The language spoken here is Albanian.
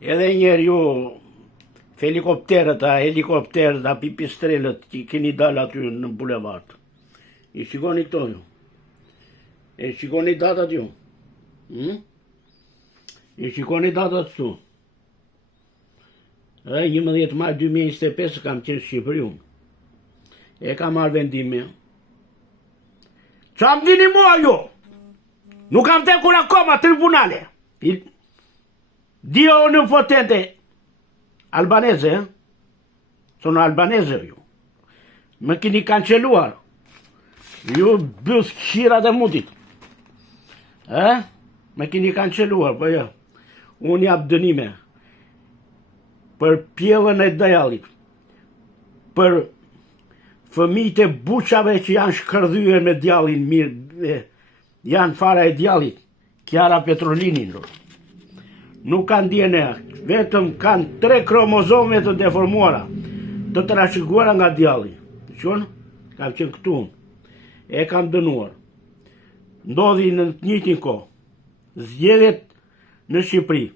Edhe njerë ju helikopterët, a pipistrelët që keni dalë aty në bulevard. I shikoni këto ju. E shikoni datat ju. I shikoni datat këtu. 11 maj 2025 kam qenë Shqipëri unë. E kam marrë vendime. Qa më dini mua ju? Nuk kam tekur akoma tribunale. Dio në potente. Albaneze, sono albaneze ju. Më kini kanceluar. Ju bës këshirat e mutit. Më kini kanceluar, po jo. Unë jap dënime. Për pjellën e dajallit. Për fëmijët e buqave që janë shkërdhyer me djallin mirë. Janë fara e djallit. Chiara Petrolinin. Nuk kanë DNA, vetëm kanë 3 kromozome të deformuara, të trashëguara nga djalli. Qënë? Kam qenë këtu unë. E kam dënuar. Ndodhi në të njëjtin kohë. Zgjedhjet në Shqipëri.